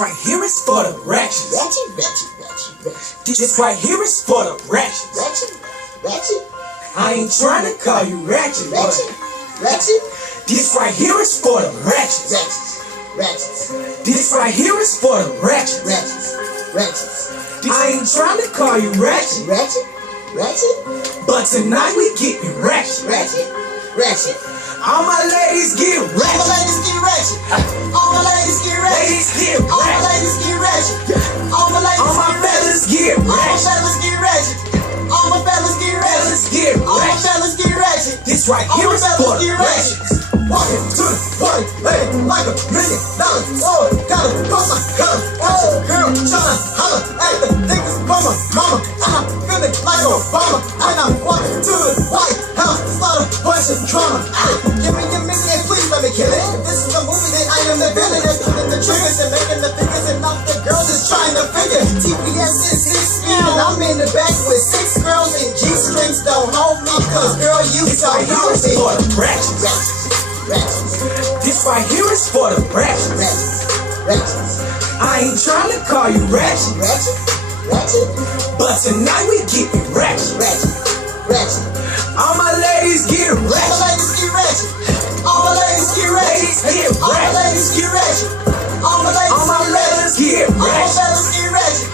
right here is for the ratchets. Ratchet. This right here is for the ratchets. Ratchet. I ain't trying to call you ratchet, but Ratchet. this right here is for the ratchets. Ratchets. This right here is for the ratchets. Ratchets. I ain't trying to call you ratchet, Ratchet. but tonight we getting ratchet. Ratchet. All my ladies get All my ratchet. ladies get ratchet. All my ladies get ratchet. Ladies get All my ratchet. ladies get ratchet. All my ladies All my fellas get All my ratchet. fellas get ratchet. All my fellas get ratchet. Fellas get All my ratchet. fellas get ratchet. This right All here my is fellas for the get ratchet. ratchets. Walking to the party, hey, like $1 million. Oh, gotta put my color. Girl, tryna holler at the niggas, mama. I'm feeling like Obama. And I'm walking to the White House, start a bunch of drama. Give me a minute, please let me kill it. If this is a movie, then I am the villain. That's pulling the triggers and making the figures, and not the girls is trying to figure. TPS is 6 feet, and I'm in the back with 6 girls, and G-strings don't hold me, cause girl, you This so right here is for the ratchets. Ratchets. This right here is for the ratchets. Ratchets. I ain't trying to call you ratchet, Ratchet. but tonight we getting ratchet. Ratchet. All my ladies get All my ratchet. ladies get ratchet. All my ladies get Ladies ratchet. get All my ratchet. ladies get ratchet. All my ladies All my fellas get All my ratchet. fellas get ratchet.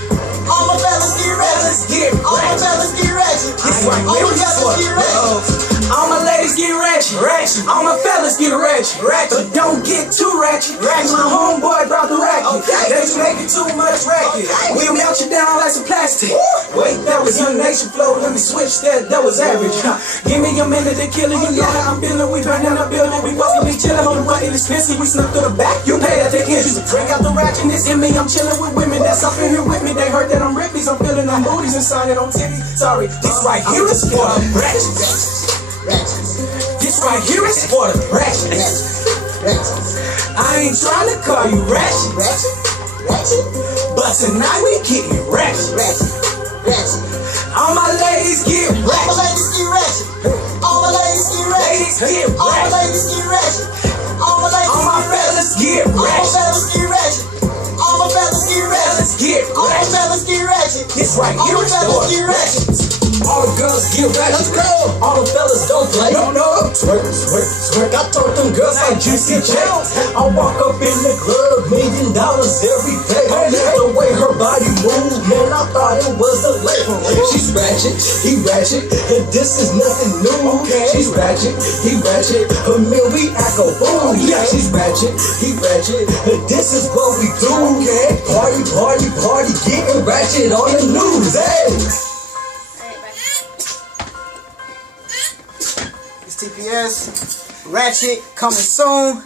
All my fellas get Fellas ratchet. get All my ratchet. fellas get ratchet. This right All here my is fellas for get ratchet. all my ladies get ratchet. All my fellas get ratchet. But don't get too ratchet. My homeboy brought the racket. They making too much racket. We'll melt you down like some plastic. Wait, that was Young Nation flow. Let me switch that. That was average. Give me a minute to kill it. You know how I'm feeling. We burning up building. We wasn't be chilling on the right. It's expensive. We snuck through the back. You pay at the entrance. Drink out the ratchetness in me. I'm chilling with women that's up in here with me. They heard that I'm Ripleyz. I'm feeling them booties and signing on titties. Sorry, this right here is for the ratchets. This right here is for the ratchets. I ain't trying to call you ratchet, but tonight we getting ratchet. All my ladies get All my ratchet. ladies get ratchet. All my ladies get Ladies ratchet. get All my ratchet. ladies get ratchet. All my ladies All my get ratchet. fellas get All my ratchet. fellas get ratchet. All my fellas get ratchet. Fellas get All my ratchet. fellas get ratchet. This right All here my is fellas for get the ratchet. ratchets. All the girls get ratchet. Let's go. All the fellas don't play. No. Swerk. I told them girls like Juicy J. I walk up in the club, $1 million every day. The way her body moves, man, I thought it was a label. She's ratchet, he ratchet, and this is nothing new. She's ratchet, he ratchet, her meal we act a fool. Yeah, she's ratchet, he ratchet, and this is what we do. Party, getting ratchet on the news. Hey. It's TPS. Ratchet coming soon.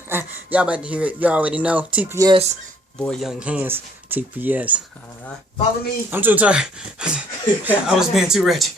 Y'all about to hear it. Y'all already know. TPS. Boy, Young Handz, TPS. Follow me. I'm too tired. I was being too ratchet.